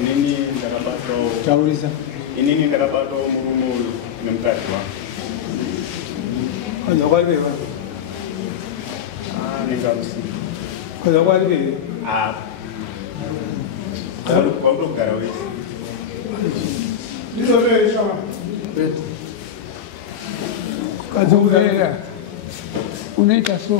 Inini ndakabatwa taurisa inini ndakabatwa murume uyu nemukadzi wangu. Kaza kwali beva Ndingamusiya. Kaza kwali beva kwautogara wese. Kaza kubera unaita so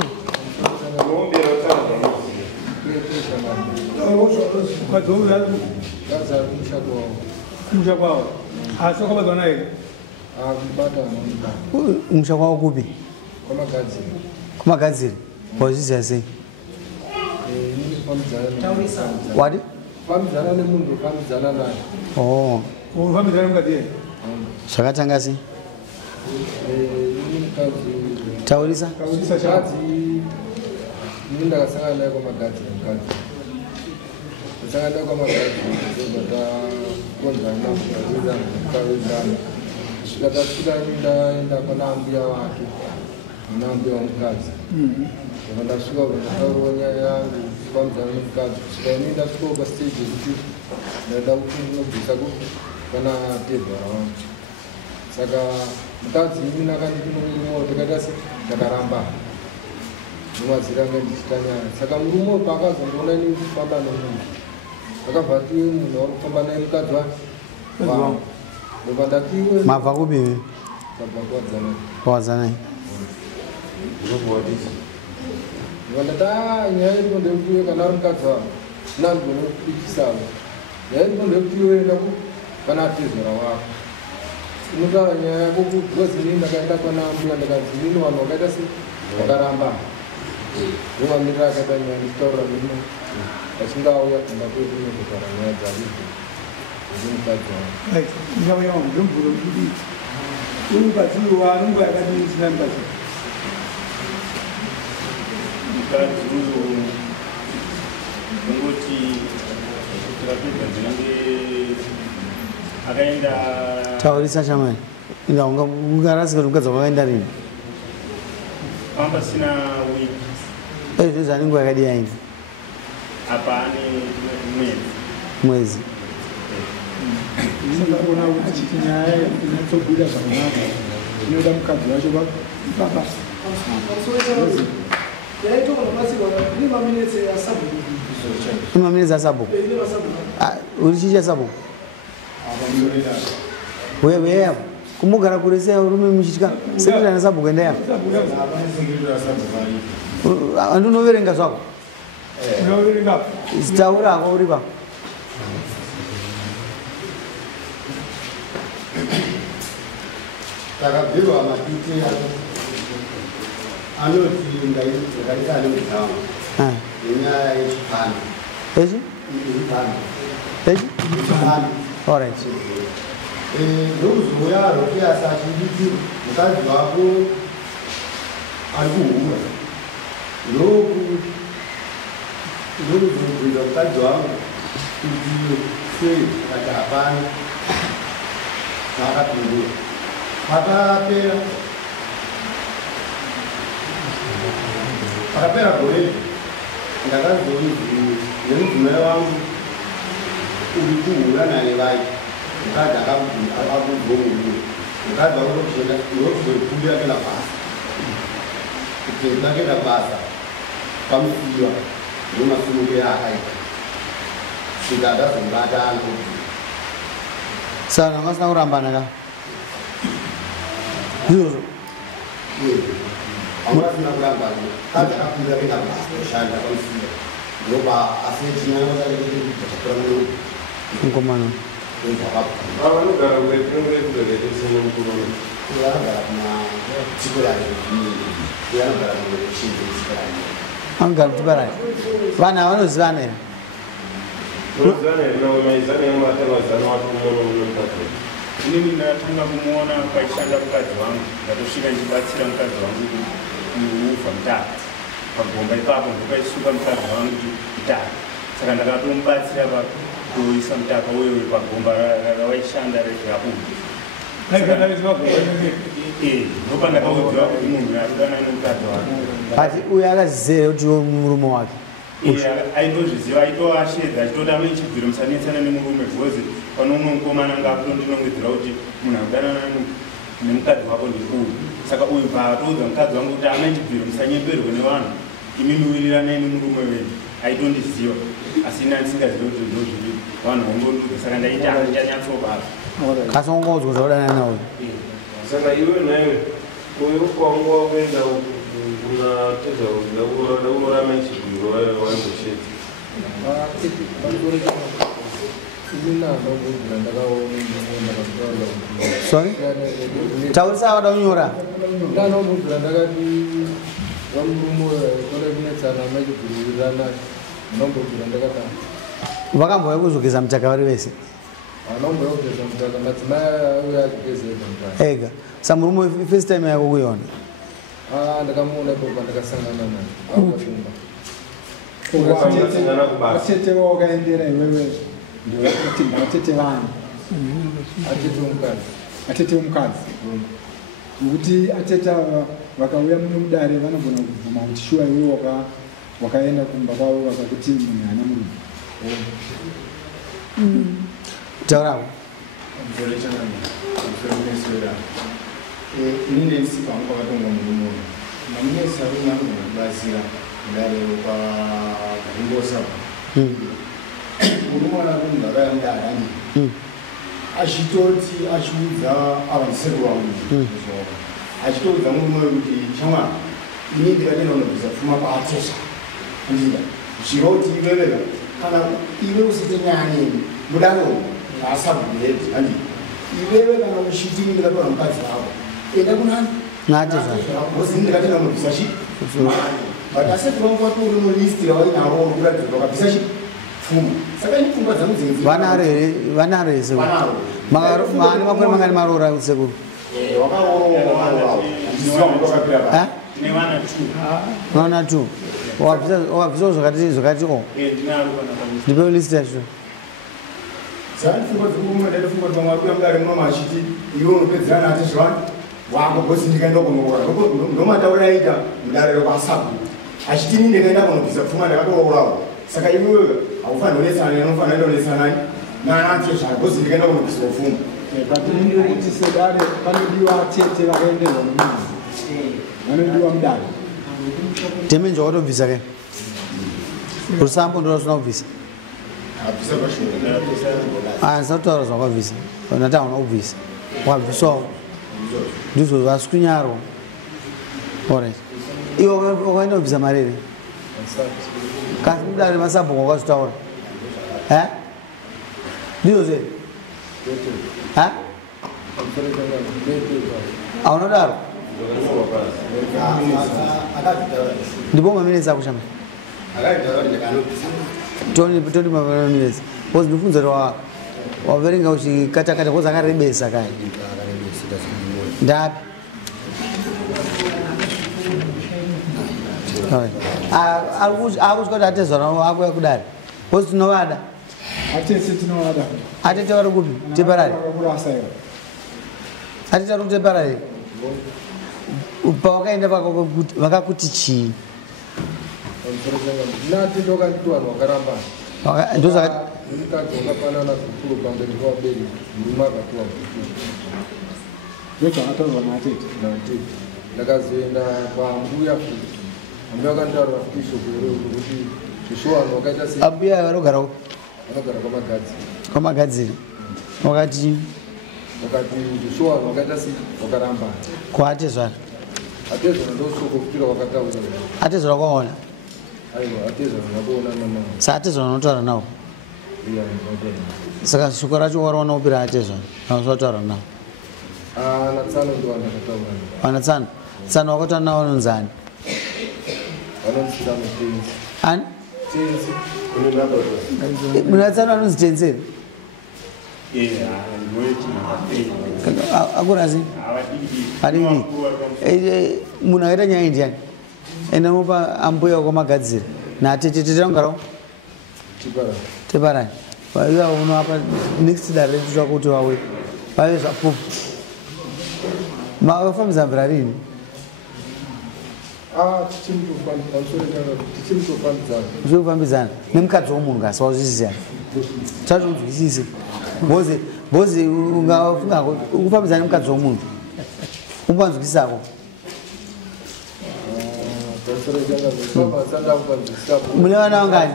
Musha kwao. Hasa kwa bado naye. Musha kwao kupi? Kwa magazini. Pozisi ya sei. Wadi? Famizana nemundu famizana naye. Oh. Famizana mkati. Shakatangasi. Taurisa? Taurisa shati. Ninda kasanga naye kwa magazini mkati. Kasanga naye kwa magazini. Bata kwanza na kuuliza kaweza. Shikata shida ninda kwa naambia watu. Naambia mkazi. Ndio shuka kwa yangu kwanza mkazi. Shika ninda shuka kwa stage hivi. Ndio ukimno bisago kana tebo. Saka mkazi mimi nakani kino tukadasi takaramba. Mwaziranga nditanya. Saka murumo pakazo ndona ni famba nomunhu. Akabhatiwe munhu ari kufamba naye mukadzi wake. Ndopandatiwe Mabva kupi? Kabva kwadzana. Kwadzana. Ndopandata nyaya iri ndekutiwe kana ari mukadzi wake. Nangona kupikisawo. Nyaya iri ndekutiwe naku kana atizora wako. Unotaura nyaya yako kudhozini ndakaenda pana mbuya ndikazi nini vanhu vakaita sei vakaramba. Ndovamirira akaita nyaya ndichitaura mino. Achingauya kumba kwedu nekugara nyaya dzavidi. Ndimukadzi wangu. Ndava yangu ndomburo kuti umukadzi wangu yakadini sina mukadzi. Mukadzi uyu kungoti tikapedza ndinenge akaenda. Taurisa shamai. Ina ungarasika mukadzi wakaenda rini? Pamba sina wiki. Zvizani nguva yakadi yaini? Apane mwezi. Ndakaona kuti nyaya inatsobuda zvakanaka. Inoda mukadzi wacho baba. Imaminezi asabhuku. Uri chicha sabhuku? Wewe yapo. Kumugara kure sei urume muchitya sekretari nasabhuku enda yapo. Andunoverenga zvako. Unoverenga. Taura ako uri pa. Takabhirwa matute anoti ngaita anozama nenyaya yechipano. Echi? Echi? All right. Ndokuzoya rokeasa chidiki mukadzi wako ari kuhura. Ndokuzobvunza mukadzi wangu kuti sei kati hapana. Akapindura. Pakapera gore ndakazonzi nemudzimai wangu uri kuhura naye vai. Mukadzi akakubvomuru. Mukadzi wakuzokuya kuenda basa. Kuenda kuenda basa. Pamusiwa nemasungire akaita. Sika adazomubata anoti. Saka ngasina kurambana ka. Zvirozvo. Hamusina kurambana. Kadzi akakunda kuenda basa kushanda pamusiwa. Ndoba asetinyaya Mukomana. Vanogara kureturetureresina mukuru. Vanogara kuma Chikorani. Vanogara kuma Chikorani. Vanogara Chikorani. Vana vanozivana here? Vanozivana here nawo maizana ematamazana watomukadzi. Inini ndatanga kumuona paishanda mukadzi wangu. Ndatosvika ndichibatsira mukadzi wangu kuuva mutaka. Pagomba ipapo ndopaisuka mukadzi wangu mutaka. Saka ndakatomubatsira kuisa mutaka wewe pagomba rawaishanda regabudu. Ndopandakaudziwa kuti munhu adana nemukadzi wake. Asi uyu akazizere kuti murume wake. aitozviziva aitoashedza achitotama ichibviro musanetsana nemurume bhozi pano umwe mukomana ngakutondinongedzera kuti munhu akudanana nemukadzi wako ndikuru saka uyu paatoudza mukadzi wangu kuti ama ichibviro musanyemberwe nevanhu imi miwiriranai nemurume wenyu aitondiziva asi ina ndisingazivi kuti ndozviri vanhu vangondudza saka ndaita ndichanyatsobara kasongodzwa zvaudana nawo saka iwe naiwe uyu kwangu wakuenda unatedza unorama ichibviro waimboshedza sorry taurisa wada unyora ndanombobvira ndakati vamurume torekunetsana machibvirirana nombobvira ndakata vakambouya kuzogeza mutaka vari vese anombouya kugeza mutaka madzimai auya achigezeza mutaka ega samurume first time yako kuiona ndakamuona ipopa ndakasangana naye atete wakaendera iwewe atete vanhu atete vomukadzi nokuti atete ava vakauya muno mudare vanogona kubvuma kuti shuwa iwe wakaenda kumba kwavo vakakuti munhu haana murume taurawo inini ndisipa hangu kwakatonga murume namunesi arume anogona kubatsira ndarero kwaringosava murume wanakunhu vakaya mudarani achitoti achiudza avaniseri wangu achitoudza murume wekuti chamwana ini ndikatenda unobvisa pfuma paatesha andida zviroti iveveka kana ive usitenyanyeni mudaro haasabhuredi andi ivewe kana uchitini ndikatora mukadzi wavo enda kunani bosi ndikatenda unobvisa chi but aseti vangu vatori mulisti ravainavo kuratidza vakabvisa chi pfuma saka ini pfungwa dzangu dzenzi vanaro ese maani makore mangani marora usekuru vana 2 wabvisa zvakati o ndipe list yacho pfungwa dzekurume ndaitofungwa dzamwe akuya mudare muno machiti iwe unopedzerana ati zvivani wako bosi ndikaenda kunoura ndomataura aita mudarero kwasabu achiti ini ndikaenda kunobvisa pfuma ndakatourawo saka iwewe haufanira kunetsana anofanira enda kunetsanani naanati zvako bosi ndikaenda kunobvisa pfuma kuti sedare panodiwa atete vakaenderwa nomunhu vanodiwa mudare temenja watobvisa kai rusambo ndorasina kubvisa sinotaura zvawakabvisa nati hauna kubvisa wakabvisawo ndizvo vasikunyarwa orit iwe wakaenda kubvisa marere kasi mudare masabhuku wakazvitaura ndizvo zveri haunodaro ndipo maminitsi akushama toni maminitsi bcause ndifunza kuti waverenga uchikatakata bcause akarebesa kai ndapi akutya kuti atezvana akuya kudare bcause tinovada atete tinovada atete vari kupi teparari atete vari kuteparari pawakaenda vakakuti chii nati ndokanditi vanhu vakarambana mukadzi wakapanana zvikuru pamberi pavaberi murume akatiwa ndozvakataurwa naatete ndakazoenda pambuya futi ambuya akanitaurira futi shoko kuti zvisho vanhu vakaita sei ambuya vanogara kwamagadziri wakati zvisho vanhu vakaita sei vakarambana kwaatezvana atezvana ndosoko futira wakataura atezvana kwaona aiwa atezvana ndakuona namao saatezvana unotaura nawo saka shoko racho waraona upira atezvana nausataura nawo natsano ndo vandakataura vana tsano wakataura nawo anonzani vanonzitsano tenzi ani muna tsano anonzi tenzeri akurasi adii munhu akaita nyaya indiani ende nopa ambuya kwamagadzira natetete angarawo teparani iva unoapa next dare retu tsvaka kuti wawe vave zvapupu mavafambisa mvura rini zvekufambidzana nemukadzi womunhu kasi wauzvisisa tazvozwisise bhozi ungafunga ukufambidzana nemukadzi womunhu umbanzwisisako mune vana vangani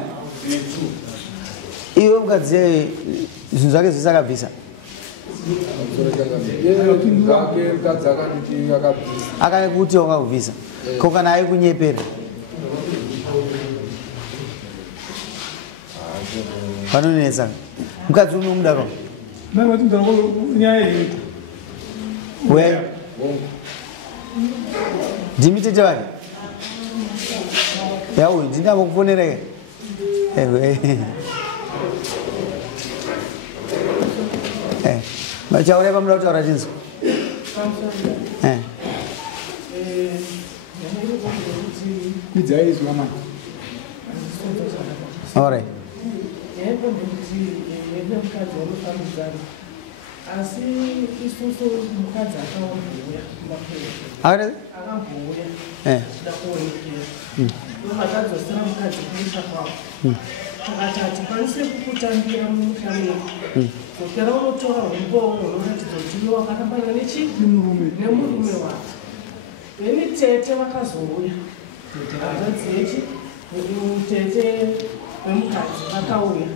iwe mukadzi zvinhu zvake zvese akabvisa akakuti wakakubvisa ko kana aikunyepera panonetsa mukadzi unomuda pa we ndimi tete vake yauyu ndinavo kufonereke machaura pamuda kutaura chinzwa alright asi isusu mukadzi akambouya vakadzosera mukadzi kuisha kwavo akati hatikwanise kukutambira mumusha medu zokera unotora humbowo unoratidza kuti iwe wakarambana nemurume wake veni tete vakazouya hanzadzi tete vemukadzi vakauya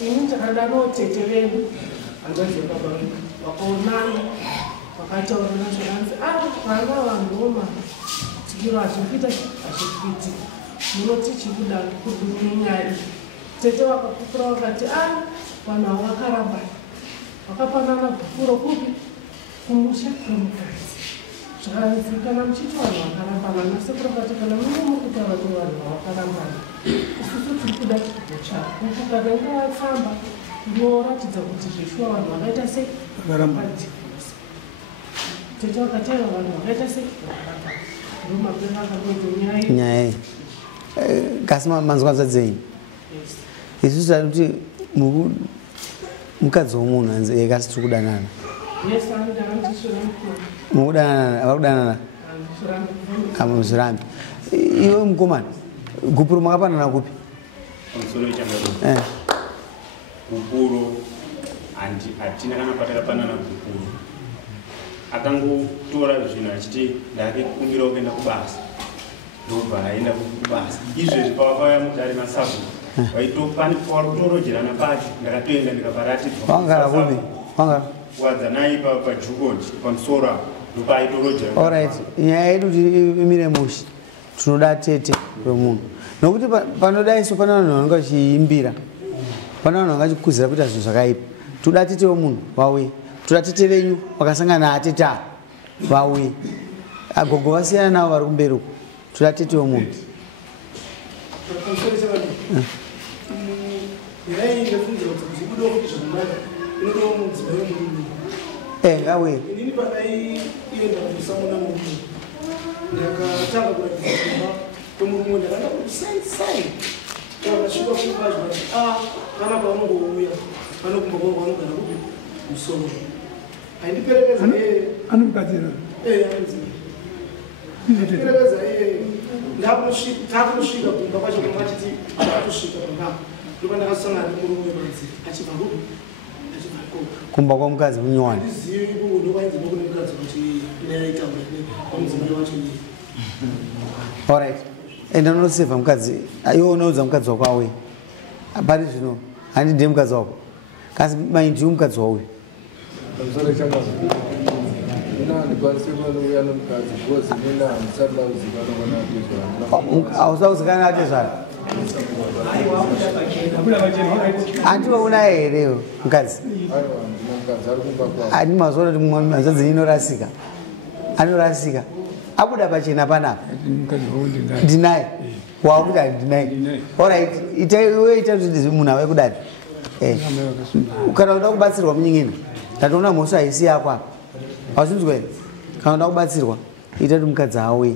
ini ndakadaro tete vedu hanzadzi baba vakaonana vakataurana zvakanzi vanga vanhuoma tikiro hazvikuita hazvikuiti munoti chikuda kudunyari tete vakapupura vakati vanhu avo vakarambana vakapanana bhukuro kupi kumusha kwemukadzi zvakanzi kana muchiti vanhu vakarambana nasekuru vakati kana mune mukutaura kuti vanhu vakarambana isusu tiri kuda chipo chako kukadange vatsamba inoratidza kuti zveshuwa vanhu vakaita sei vakadivosa tete vakataura vanhu vakaita sei vakarambana ndomapera akandoti nyaya kasi manzwa dzadzenyi isusu tati kuti mukadzi womunhu hanzi kasi tiri kudanana vakudanana hamuzvirambi iwe mukomana gupuro makapanana kupi pamusoro ichangaa gupuro hatina kana patakapanana gupuro akangotora zvinhu achiti ndake kumbirawo kuenda kubasa ndobva aenda kubasa izvezvi pavakauya mudare masabu waitorojerana pacho ndakatoenda ndikaparatidzwa wangara kupi wangara wadzanai pajugoji pamusoro apo ndopaitorojera alright nyaya yedu kuti imire mushe tinoda tete wemunhu nokuti panodaiso pana vanhu vanenge vachiimbira pana vanhu vanga vachikuzira kuita zvinhu zvakaipa toda tete wemunhu vauye toda tete venyu vakasangana naatete avo vauye agogo vasiyana navo vari kumberi uko toda tete wemunhu ngauye ndakatanga kuratidza kwemurume ndakanda kuti sai vakasvika kubazi vati kana pavanongouya vanokumba kwavo vanogara kupi musoro aindiperekedza anokugadzira andiperekedza takusvika kumba kwacho kumba achiti akusvika pamba ndopa ndakasangana nemurume manzi achibva kupi achibva koko kumba kwamukadzi kunyowani handizivi ndopainzi nokune mukadzi kuti inaitaura pamudzimai wacho iye alright enda unosevha mukadzi iwe unoudza mukadzi wako auye pari zvino handi ndiye mukadzi wako kasi maindi mukadzi wauyu pamusoro changa ndikwanise kuuya nomukadzi bhozi nena handisati lauziva hausauzikanwa atezvara handiwa unaye here mukadzi ani mazuva kuti hanzadzi inorasika anorasika abuda pachena panapa ndinaye wakuti handinaye alright iwe ita kuti munhu ave kudani kana uda kubatsirwa munyingine ndatoona mhoso haisi yako apa hausinzwa here kana uda kubatsirwa ita kuti mukadzi auye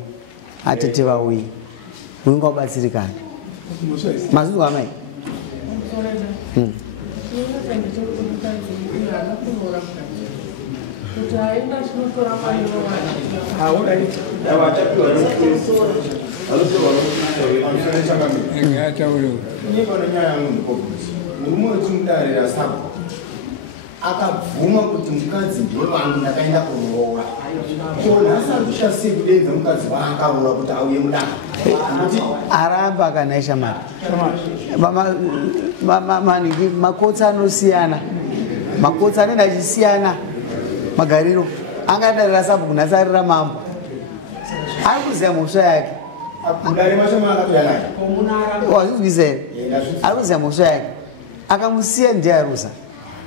atete vauye unenge wabatsirikana masinzwa amai Kuti haina chinotora maneno akabvuma kuti mukadzi ndewangu ndakaenda kuroora nhasi sei kudenza mukadzi waakaroora kuti auye mudaka aramba akanaisha mari maningi makotsi anosiyana makotsi anenge achisiyana magariro angadarira sabhuku nhasi arira mambo ari kuziva mhosva yake wazvizwisa here ari kuziva mhosva yake akamusiya ndiarusa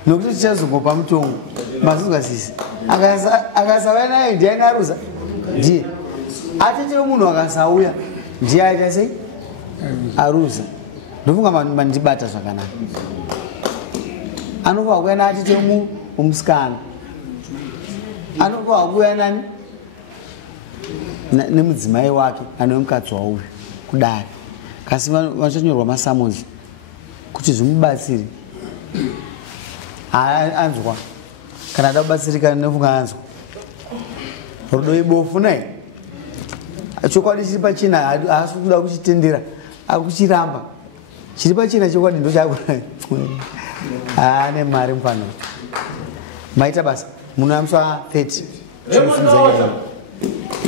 nokuti tichazongopa mutongo mazvizwasisi akasauya naye ndiani arusa ndiye atete munhu akasauya ndiye aita sei arusa ndofunga mandibata zvakanaka anofa kuya naatete umusikana anofa kuya nani nemudzimai wake anove mukadzi wauyu kudari kasi vachonyorwa masamonzi kuti zvimubatsiri anzwa kana ada kubatsirika nefunga anzwa rudo ibofu nai chokwadi chiri pachina haasi kuda kuchitendera akuchiramba chiri pachina chokwadi ndo ane mari mufano maita basa muno amuswa 30 chinosimudza nyaya